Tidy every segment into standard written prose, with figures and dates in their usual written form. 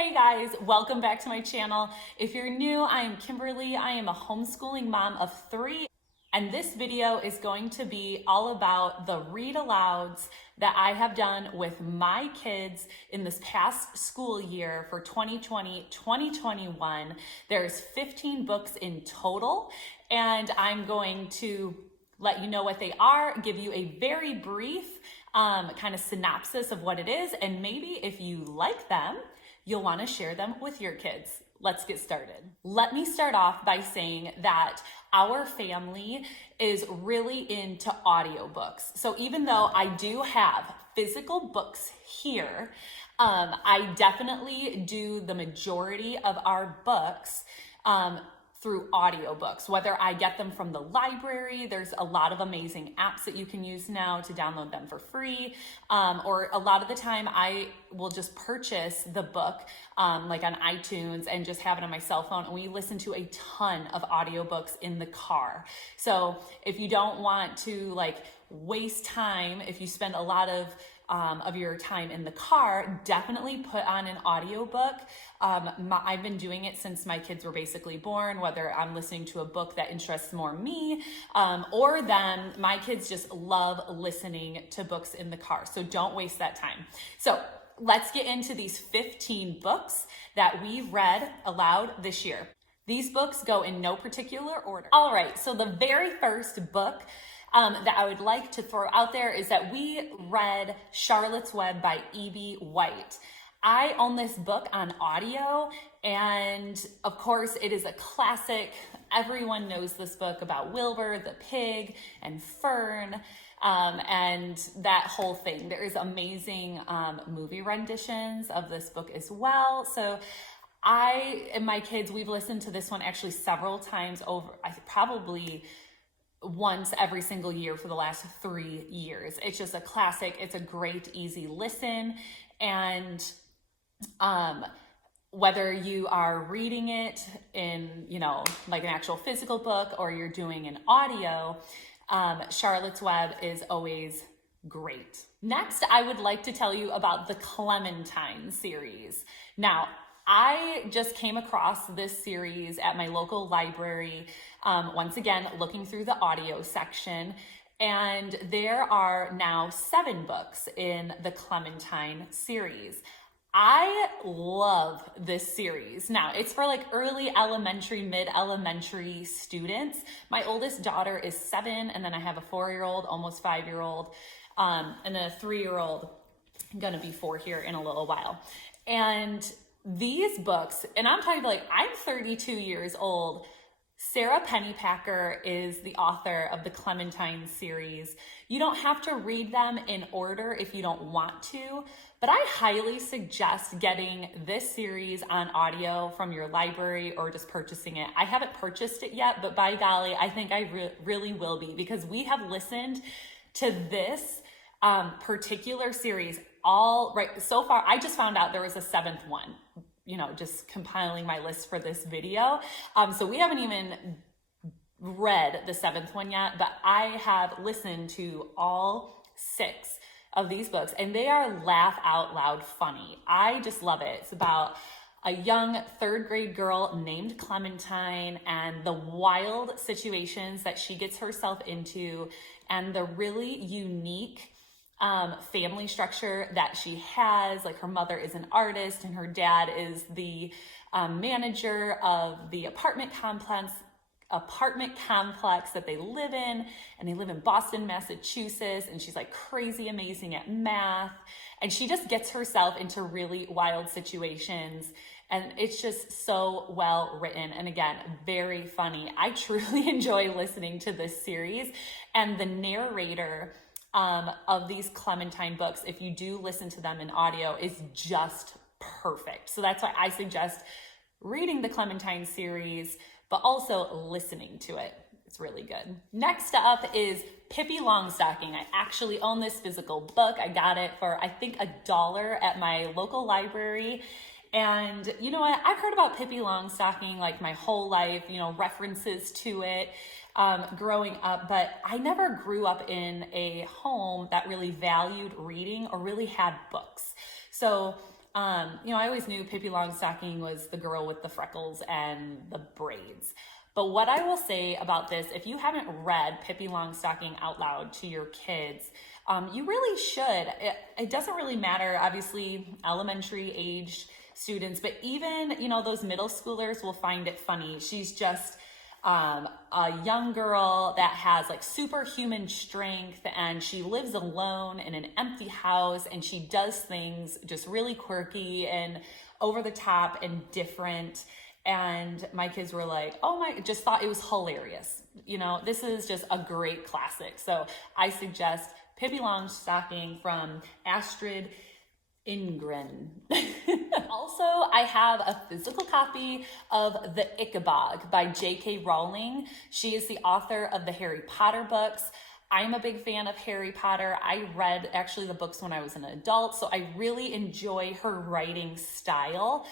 Hey guys, welcome back to my channel. If you're new, I am Kimberly. I am a homeschooling mom of 3, and this video is going to be all about the read-alouds that I have done with my kids in this past school year for 2020-2021. There's 15 books in total, and I'm going to let you know what they are, give you a very brief kind of synopsis of what it is, and maybe if you like them, you'll want to share them with your kids. Let's get started. Let me start off by saying that our family is really into audiobooks. So even though I do have physical books here, I definitely do the majority of our books through audiobooks, whether I get them from the library. There's a lot of amazing apps that you can use now to download them for free, or a lot of the time I will just purchase the book like on iTunes and just have it on my cell phone, and we listen to a ton of audiobooks in the car. So if you don't want to like waste time, if you spend a lot of your time in the car, definitely put on an audiobook. I've been doing it since my kids were basically born, whether I'm listening to a book that interests more me or them. My kids just love listening to books in the car, so don't waste that time. So let's get into these 15 books that we read aloud this year. These books go in no particular order. All right, so the very first book that I would like to throw out there is that we read Charlotte's Web by E.B. White. I own this book on audio, and of course it is a classic. Everyone knows this book about Wilbur the pig and Fern and that whole thing. There is amazing movie renditions of this book as well. So I and my kids, we've listened to this one actually several times over, probably once every single year for the last 3 years. It's just a classic. It's a great, easy listen. And whether you are reading it in, like an actual physical book or you're doing an audio, Charlotte's Web is always great. Next, I would like to tell you about the Clementine series. Now, I just came across this series at my local library, once again, looking through the audio section, and there are now 7 books in the Clementine series. I love this series. Now, it's for like early elementary, mid-elementary students. My oldest daughter is 7, and then I have a 4-year-old, almost 5-year-old, and then a 3-year-old, gonna be 4 here in a little while. And these books, and I'm talking like, I'm 32 years old. Sarah Pennypacker is the author of the Clementine series. You don't have to read them in order if you don't want to, but I highly suggest getting this series on audio from your library or just purchasing it. I haven't purchased it yet, but by golly, I think I really will be, because we have listened to this particular series so far. I just found out there was a 7th one, just compiling my list for this video. So we haven't even read the 7th one yet, but I have listened to all 6 of these books, and they are laugh out loud funny. I just love it. It's about a young 3rd grade girl named Clementine and the wild situations that she gets herself into, and the really unique family structure that she has. Like, her mother is an artist and her dad is the manager of the apartment complex that they live in, and they live in Boston, Massachusetts, and she's like crazy amazing at math, and she just gets herself into really wild situations, and it's just so well written, and again, very funny. I truly enjoy listening to this series, and the narrator of these Clementine books, if you do listen to them in audio, is just perfect. So that's why I suggest reading the Clementine series, but also listening to it. It's really good. Next up is Pippi Longstocking. I actually own this physical book. I got it for, I think, $1 at my local library. And you know what? I've heard about Pippi Longstocking like my whole life, references to it growing up, but I never grew up in a home that really valued reading or really had books. So I always knew Pippi Longstocking was the girl with the freckles and the braids. But what I will say about this, if you haven't read Pippi Longstocking out loud to your kids, you really should. It doesn't really matter, obviously, elementary age students, but even, those middle schoolers will find it funny. She's just a young girl that has like superhuman strength, and she lives alone in an empty house, and she does things just really quirky and over the top and different. And my kids were like, just thought it was hilarious. This is just a great classic. So I suggest Pippi Longstocking from Astrid Lindgren. Also, I have a physical copy of The Ichabod by J.K. Rowling. She is the author of the Harry Potter books. I'm a big fan of Harry Potter. I read actually the books when I was an adult, so I really enjoy her writing style.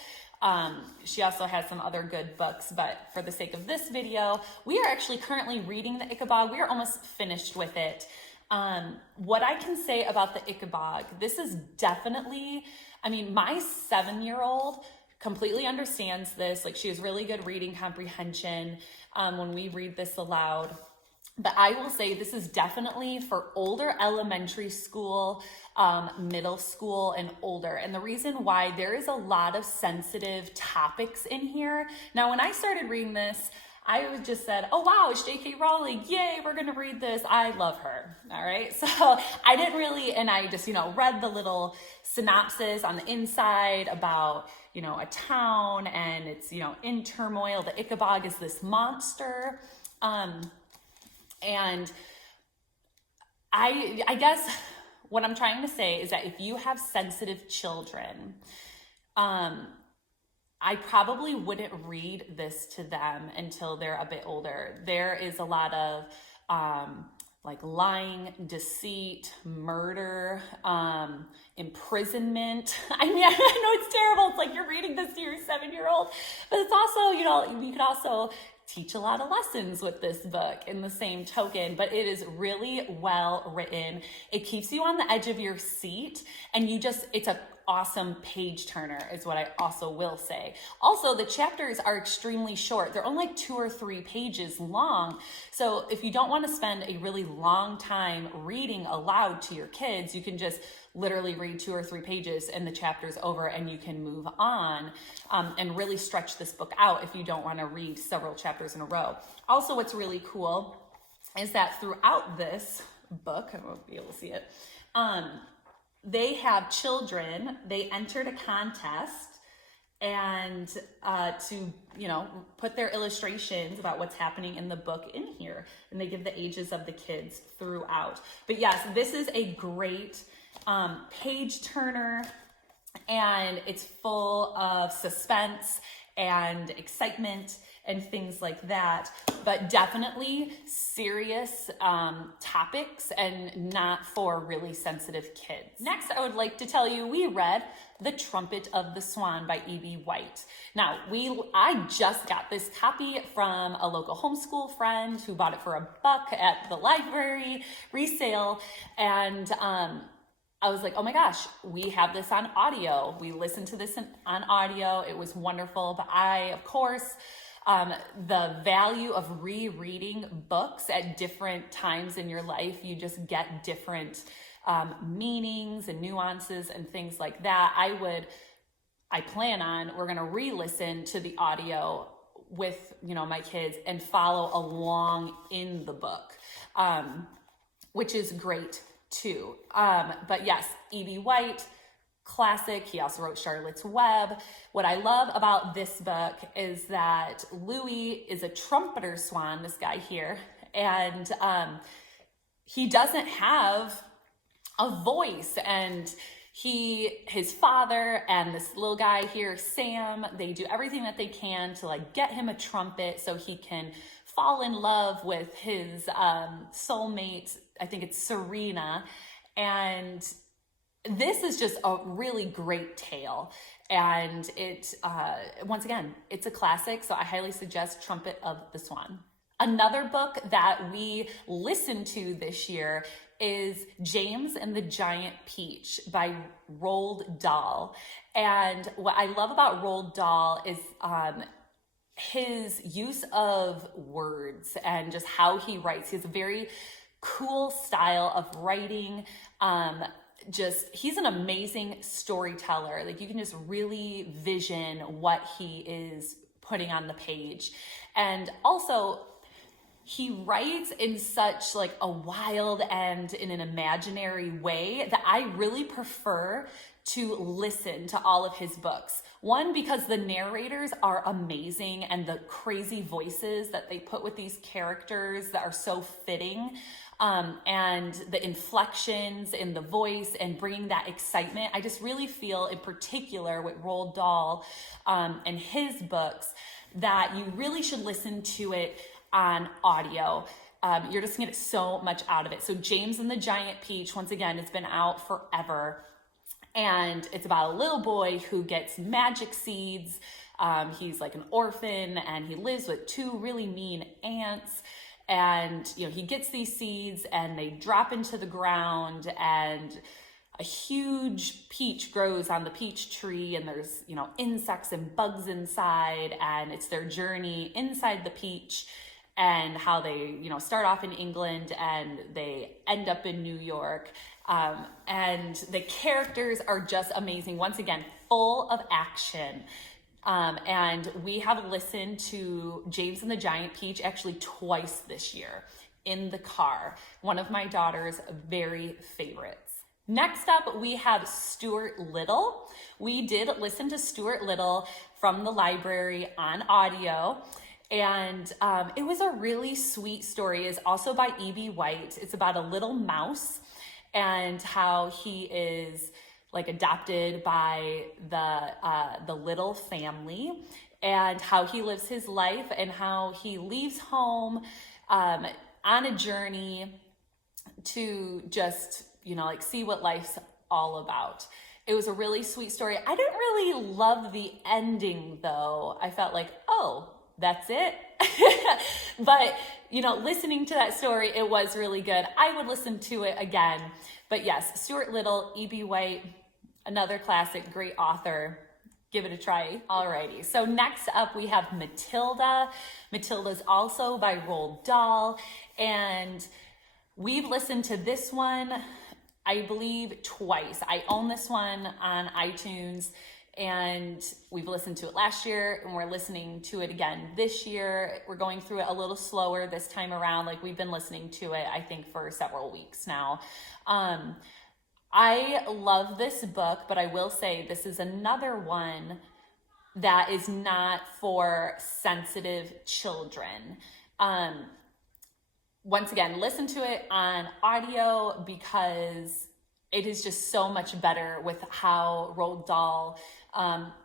She also has some other good books, but for the sake of this video, we are actually currently reading The Ichabod. We are almost finished with it. What I can say about The Ichabod, this is definitely, my 7-year-old completely understands this. Like, she has really good reading comprehension when we read this aloud. But I will say this is definitely for older elementary school, middle school, and older. And the reason why, there is a lot of sensitive topics in here. Now, when I started reading this, I just said, oh wow, it's J.K. Rowling, yay, we're gonna read this. I love her, all right? So I didn't really, and I just, read the little synopsis on the inside about, a town, and it's, in turmoil. The Ichabod is this monster. And I guess what I'm trying to say is that if you have sensitive children, I probably wouldn't read this to them until they're a bit older. There is a lot of like lying, deceit, murder, imprisonment. I know it's terrible. It's like you're reading this to your 7-year-old, but it's also, you could also teach a lot of lessons with this book in the same token, but it is really well written. It keeps you on the edge of your seat, and it's a awesome page turner is what I also will say. Also, the chapters are extremely short. They're only like 2 or 3 pages long. So if you don't want to spend a really long time reading aloud to your kids, you can just literally read 2 or 3 pages and the chapter's over, and you can move on and really stretch this book out if you don't want to read several chapters in a row. Also, what's really cool is that throughout this book, I won't be able to see it, they have children, they entered a contest and to, put their illustrations about what's happening in the book in here, and they give the ages of the kids throughout. But yes, this is a great page turner, and it's full of suspense and excitement and things like that, but definitely serious topics and not for really sensitive kids. Next, I would like to tell you, we read The Trumpet of the Swan by E.B. White. Now, I just got this copy from a local homeschool friend who bought it for $1 at the library resale, and I was like, oh my gosh, we have this on audio. We listened to this on audio. It was wonderful. But of course, the value of rereading books at different times in your life, you just get different meanings and nuances and things like that. We're going to re-listen to the audio with, my kids and follow along in the book, which is great too. But yes, E.B. White, classic. He also wrote Charlotte's Web. What I love about this book is that Louis is a trumpeter swan, this guy here, and he doesn't have a voice, and his father and this little guy here, Sam, they do everything that they can to like get him a trumpet so he can fall in love with his soulmate. I think it's Serena. And this is just a really great tale. And once again, it's a classic. So I highly suggest Trumpet of the Swan. Another book that we listened to this year is James and the Giant Peach by Roald Dahl. And what I love about Roald Dahl is his use of words and just how he writes. He has a very cool style of writing. He's an amazing storyteller. Like, you can just really vision what he is putting on the page. And also, he writes in such like a wild and in an imaginary way that I really prefer to listen to all of his books. One, because the narrators are amazing and the crazy voices that they put with these characters that are so fitting, and the inflections in the voice and bringing that excitement. I just really feel in particular with Roald Dahl and his books that you really should listen to it on audio. You're just gonna get so much out of it. So James and the Giant Peach, once again, it's been out forever. And it's about a little boy who gets magic seeds. He's like an orphan and he lives with two really mean aunts. And, he gets these seeds and they drop into the ground and a huge peach grows on the peach tree, and there's, insects and bugs inside, and it's their journey inside the peach and how they, start off in England and they end up in New York. And the characters are just amazing. Once again, full of action. And we have listened to James and the Giant Peach actually twice this year in the car. One of my daughter's very favorites. Next up, we have Stuart Little. We did listen to Stuart Little from the library on audio. And it was a really sweet story. It's also by E.B. White. It's about a little mouse and how he is like adopted by the Little family, and how he lives his life and how he leaves home on a journey to just, see what life's all about. It was a really sweet story. I didn't really love the ending though. I felt like, oh, that's it. But, listening to that story, it was really good. I would listen to it again. But yes, Stuart Little, E.B. White, another classic, great author. Give it a try. Alrighty, so next up we have Matilda. Matilda's also by Roald Dahl. And we've listened to this one, I believe, twice. I own this one on iTunes. And we've listened to it last year and we're listening to it again this year. We're going through it a little slower this time around. Like, we've been listening to it, I think, for several weeks now. I love this book, but I will say this is another one that is not for sensitive children. Once again, listen to it on audio because it is just so much better with how Roald Dahl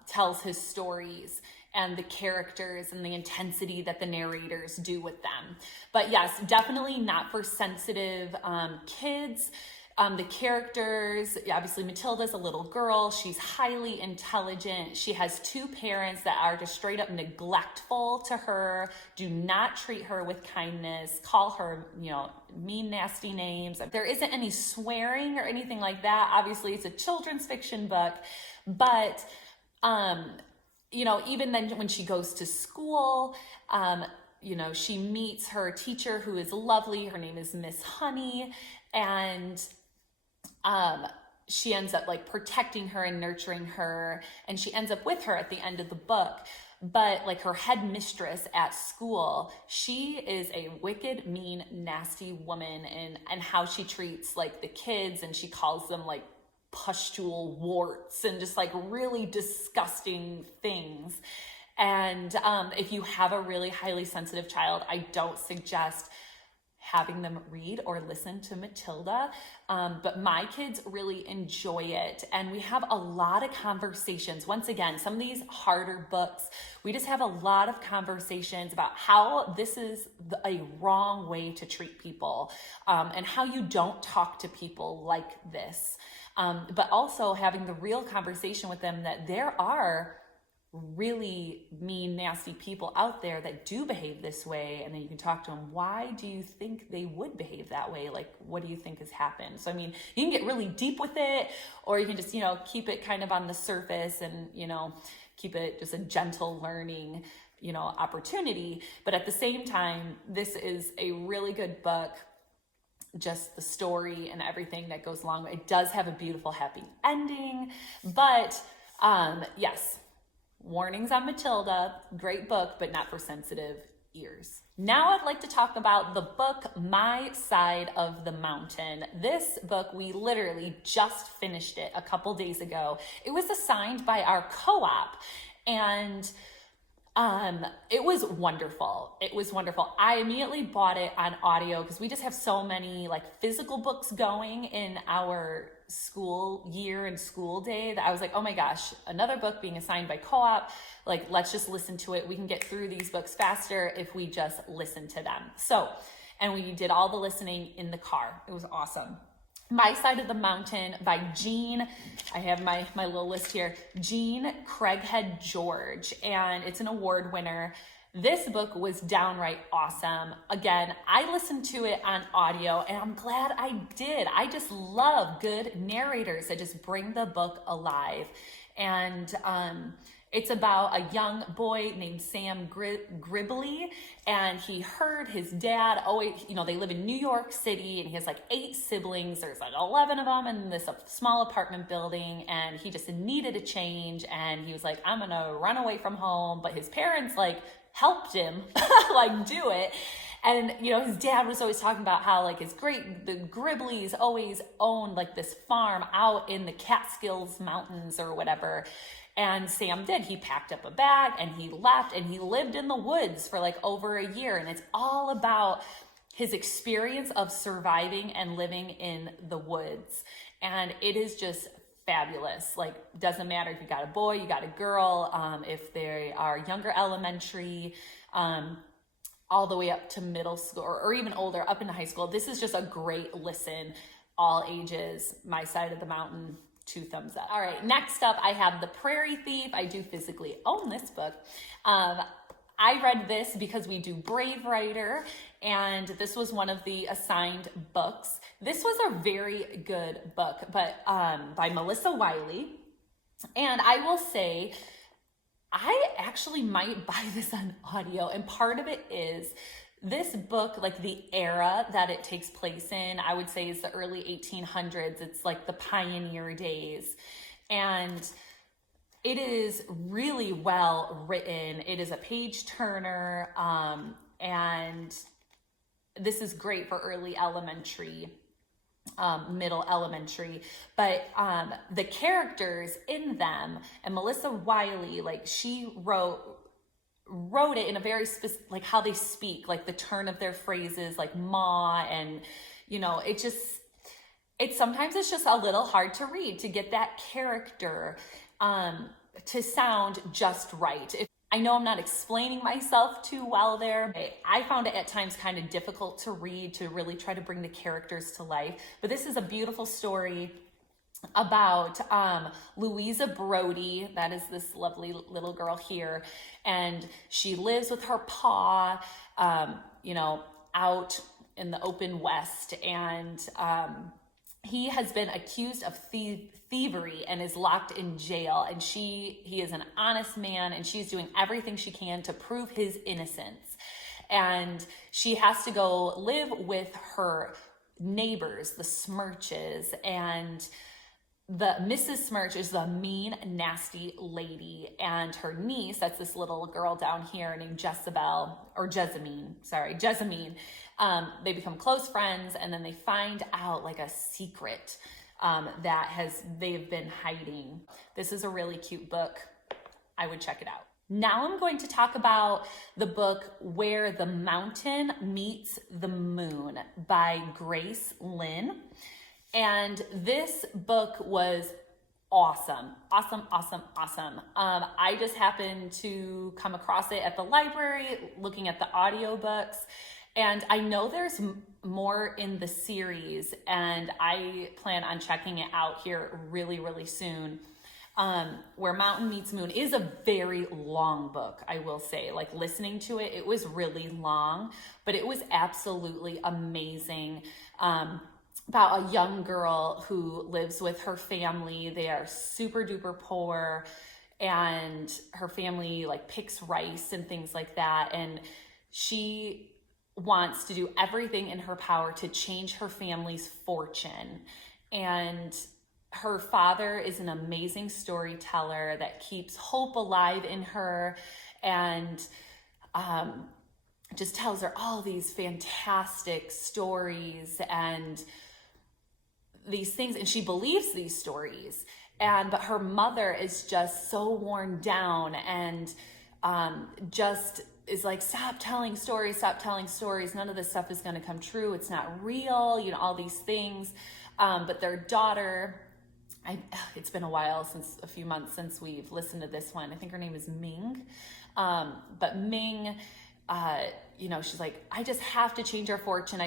tells his stories and the characters and the intensity that the narrators do with them. But yes, definitely not for sensitive kids. The characters, obviously Matilda's a little girl. She's highly intelligent. She has two parents that are just straight up neglectful to her, do not treat her with kindness, call her, mean, nasty names. There isn't any swearing or anything like that. Obviously it's a children's fiction book, but, even then when she goes to school, she meets her teacher who is lovely. Her name is Miss Honey. And she ends up like protecting her and nurturing her, and she ends up with her at the end of the book. But like her head mistress at school, she is a wicked, mean, nasty woman, and how she treats like the kids, and she calls them like pustule warts and just like really disgusting things. And if you have a really highly sensitive child, I don't suggest having them read or listen to Matilda, but my kids really enjoy it. And we have a lot of conversations. Once again, some of these harder books, we just have a lot of conversations about how this is a wrong way to treat people, and how you don't talk to people like this. But also having the real conversation with them that there are really mean, nasty people out there that do behave this way. And then you can talk to them. Why do you think they would behave that way? Like, what do you think has happened? So, I mean, you can get really deep with it, or you can just, keep it kind of on the surface and, keep it just a gentle learning, opportunity. But at the same time, this is a really good book. Just the story and everything that goes along with it. It does have a beautiful, happy ending, but yes, warnings on Matilda, great book, but not for sensitive ears. Now I'd like to talk about the book, My Side of the Mountain. This book, we literally just finished it a couple days ago. It was assigned by our co-op, and it was wonderful. It was wonderful. I immediately bought it on audio because we just have so many like physical books going in our school year and school day that I was like, oh my gosh, another book being assigned by co-op. Like, let's just listen to it. We can get through these books faster if we just listen to them. So, and we did all the listening in the car. It was awesome. My Side of the Mountain by Jean. I have my little list here. Jean Craighead George, and it's an award winner. This book was downright awesome. Again, I listened to it on audio, and I'm glad I did. I just love good narrators that just bring the book alive. And it's about a young boy named Sam Gribley, and he heard his dad always, they live in New York City, and he has like 8 siblings. There's like 11 of them in this small apartment building, and he just needed a change, and he was like, I'm gonna run away from home. But his parents helped him do it. And, his dad was always talking about how the Gribleys always owned this farm out in the Catskills Mountains or whatever. And Sam did. He packed up a bag and he left, and he lived in the woods for over a year. And it's all about his experience of surviving and living in the woods. And it is just fabulous. Doesn't matter if you got a boy, you got a girl, if they are younger elementary, all the way up to middle school or even older, up into high school. This is just a great listen, all ages. My Side of the Mountain, 2 thumbs up. All right, next up, I have The Prairie Thief. I do physically own this book. I read this because we do Brave Writer, and this was one of the assigned books. This was a very good book, but by Melissa Wiley. And I will say, I actually might buy this on audio, and part of it is this book, the era that it takes place in, I would say is the early 1800s. It's the pioneer days. And it is really well written. It is a page turner. And this is great for early elementary, middle elementary. But the characters in them, and Melissa Wiley, she wrote it in a very specific, how they speak, the turn of their phrases, ma, and sometimes it's just a little hard to read, to get that character to sound just right. I know I'm not explaining myself too well there. I found it at times kind of difficult to read, to really try to bring the characters to life, but this is a beautiful story about Louisa Brody. That is this lovely little girl here, and she lives with her pa, out in the open West, and he has been accused of thievery and is locked in jail, and he is an honest man, and she's doing everything she can to prove his innocence, and she has to go live with her neighbors, the Smirches, and the Mrs. Smirch is the mean, nasty lady, and her niece, that's this little girl down here named Jessamine. They become close friends, and then they find out a secret that they've been hiding. This is a really cute book. I would check it out. Now I'm going to talk about the book Where the Mountain Meets the Moon by Grace Lynn. And this book was awesome. I just happened to come across it at the library, looking at the audiobooks. And I know there's more in the series, and I plan on checking it out here really, really soon. Where Mountain Meets Moon is a very long book, I will say. Like, listening to it, it was really long, but it was absolutely amazing. About a young girl who lives with her family. They are super duper poor, and her family like picks rice and things like that. And she wants to do everything in her power to change her family's fortune. And her father is an amazing storyteller that keeps hope alive in her, and just tells her all these fantastic stories and these things, and she believes these stories. But her mother is just so worn down, and just is like, stop telling stories, none of this stuff is going to come true, it's not real, you know, all these things. But their daughter, it's been a few months since we've listened to this one. I think her name is Ming. But Ming, you know, she's like, I just have to change our fortune.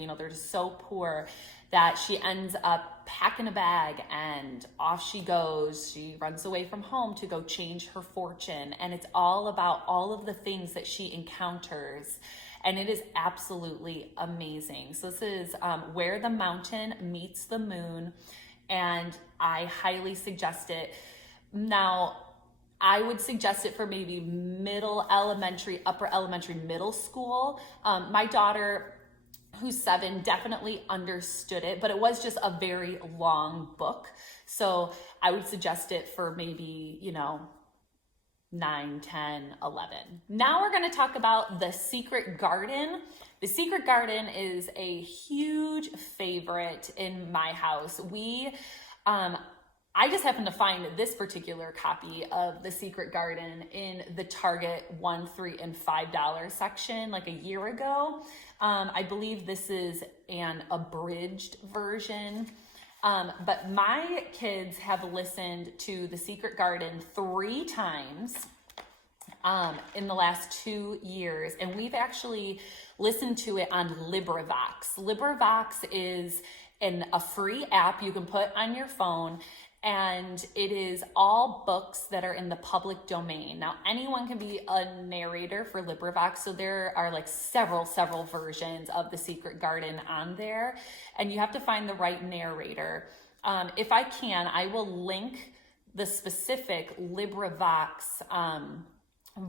You know, they're just so poor that she ends up packing a bag and off she goes. She runs away from home to go change her fortune. And it's all about all of the things that she encounters. And it is absolutely amazing. So this is Where the Mountain Meets the Moon, and I highly suggest it. Now, I would suggest it for maybe middle elementary, upper elementary, middle school. My daughter, who's 7, definitely understood it, but it was just a very long book. So I would suggest it for maybe, you know, 9, 10, 11. Now we're going to talk about The Secret Garden. The Secret Garden is a huge favorite in my house. I just happened to find this particular copy of The Secret Garden in the Target $1, $3, and $5 section like a year ago. I believe this is an abridged version. But my kids have listened to The Secret Garden 3 times in the last 2 years, and we've actually listened to it on LibriVox. LibriVox is a free app you can put on your phone, and it is all books that are in the public domain. Now, anyone can be a narrator for LibriVox, so there are like several versions of The Secret Garden on there, and you have to find the right narrator. If I can, I will link the specific LibriVox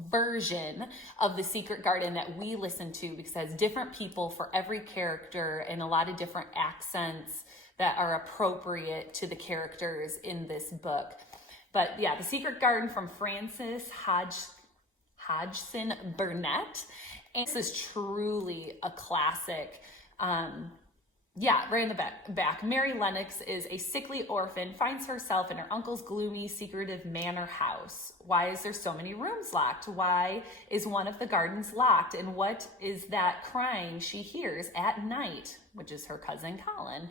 version of The Secret Garden that we listen to, because it has different people for every character and a lot of different accents that are appropriate to the characters in this book. But yeah, The Secret Garden from Frances Hodgson Burnett. And this is truly a classic. Yeah, right in the back. Mary Lennox is a sickly orphan, finds herself in her uncle's gloomy, secretive manor house. Why is there so many rooms locked? Why is one of the gardens locked? And what is that crying she hears at night, which is her cousin Colin?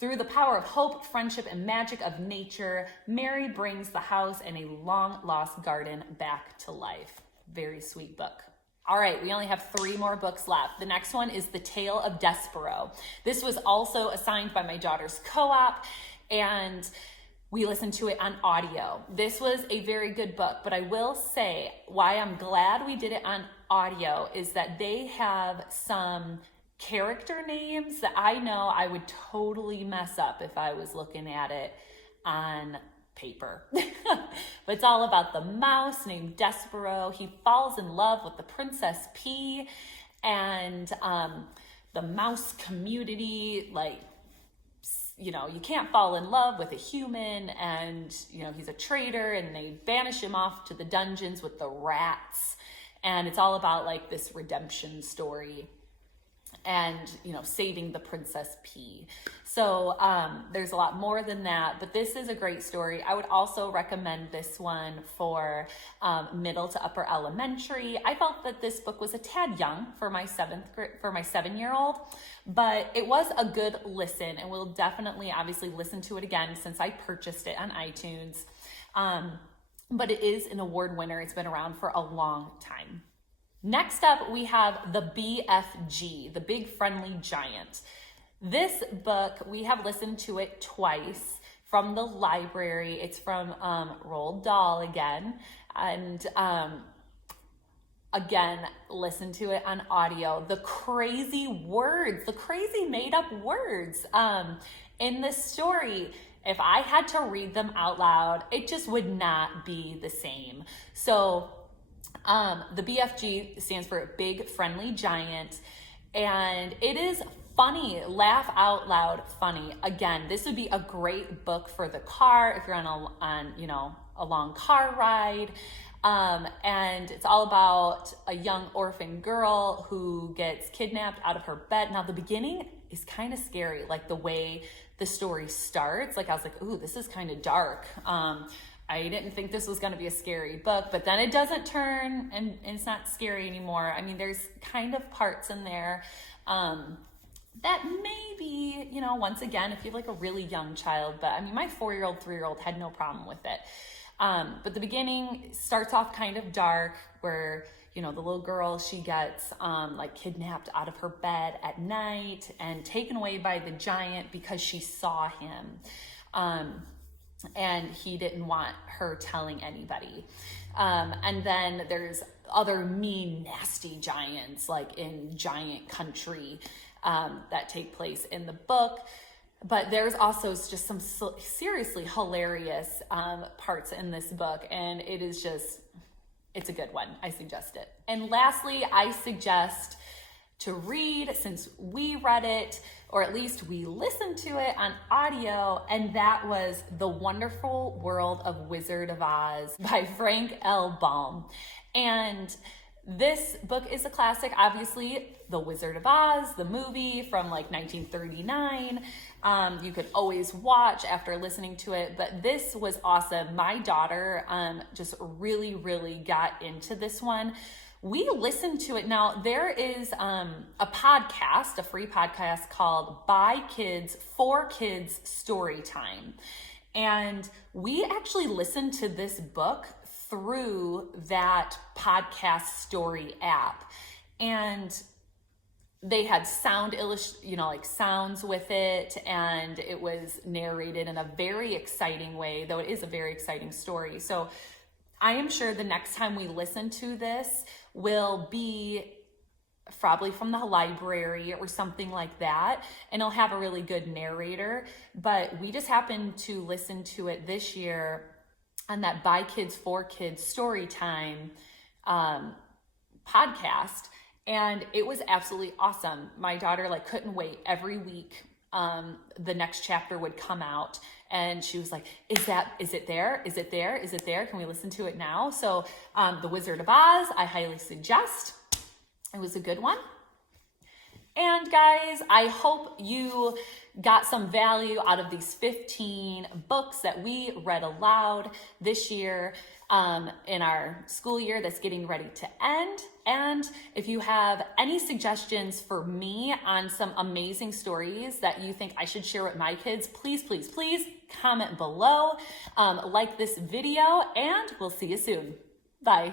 Through the power of hope, friendship, and magic of nature, Mary brings the house and a long-lost garden back to life. Very sweet book. All right, we only have 3 more books left. The next one is The Tale of Despero. This was also assigned by my daughter's co-op, and we listened to it on audio. This was a very good book, but I will say why I'm glad we did it on audio is that they have some character names that I know I would totally mess up if I was looking at it on paper. But it's all about the mouse named Despero. He falls in love with the Princess P, and the mouse community, like, you know, you can't fall in love with a human, and, you know, he's a traitor, and they banish him off to the dungeons with the rats. And it's all about like this redemption story and, you know, saving the Princess P. So there's a lot more than that, but this is a great story. I would also recommend this one for middle to upper elementary. I felt that this book was a tad young for my 7-year-old, but it was a good listen, and we'll definitely obviously listen to it again since I purchased it on iTunes. But it is an award winner. It's been around for a long time. Next up, we have The BFG, The Big Friendly Giant. This book, we have listened to it twice. from the library. It's from Roald Dahl again. And again, listen to it on audio. The crazy words, the crazy made up words in this story, if I had to read them out loud, it just would not be the same. So the BFG stands for Big Friendly Giant, and it is funny, laugh out loud funny. Again, this would be a great book for the car if you're on a long car ride. And it's all about a young orphan girl who gets kidnapped out of her bed. Now, the beginning is kind of scary, like the way the story starts. Like I was like, ooh, this is kind of dark. I didn't think this was going to be a scary book, but then it doesn't turn and it's not scary anymore. I mean, there's kind of parts in there that maybe, once again, if you have like a really young child, but I mean, my 4-year-old, 3-year-old had no problem with it. But the beginning starts off kind of dark where, the little girl, she gets like kidnapped out of her bed at night and taken away by the giant because she saw him. And he didn't want her telling anybody. And then there's other mean, nasty giants like in Giant Country that take place in the book. But there's also just some seriously hilarious parts in this book, and it's a good one. I suggest it. And lastly, I suggest to read, since we read it, or at least we listened to it on audio, and that was The Wonderful World of Wizard of Oz by Frank L. Baum. And this book is a classic, obviously, The Wizard of Oz, the movie from like 1939. You could always watch after listening to it, but this was awesome. My daughter just really, really got into this one. We listened to it. Now, there is a podcast, a free podcast called By Kids, for Kids Storytime. And we actually listened to this book through that podcast story app, and they had sounds with it, and it was narrated in a very exciting way, though it is a very exciting story. So I am sure the next time we listen to this will be probably from the library or something like that, and it'll have a really good narrator. But we just happened to listen to it this year on that By Kids for Kids Storytime podcast, and it was absolutely awesome. My daughter couldn't wait. Every week the next chapter would come out, and she was like, is it there? Can we listen to it now? So The Wizard of Oz, I highly suggest. It was a good one. And guys, I hope you got some value out of these 15 books that we read aloud this year in our school year that's getting ready to end. And if you have any suggestions for me on some amazing stories that you think I should share with my kids, please, please, please comment below, like this video, and we'll see you soon. Bye.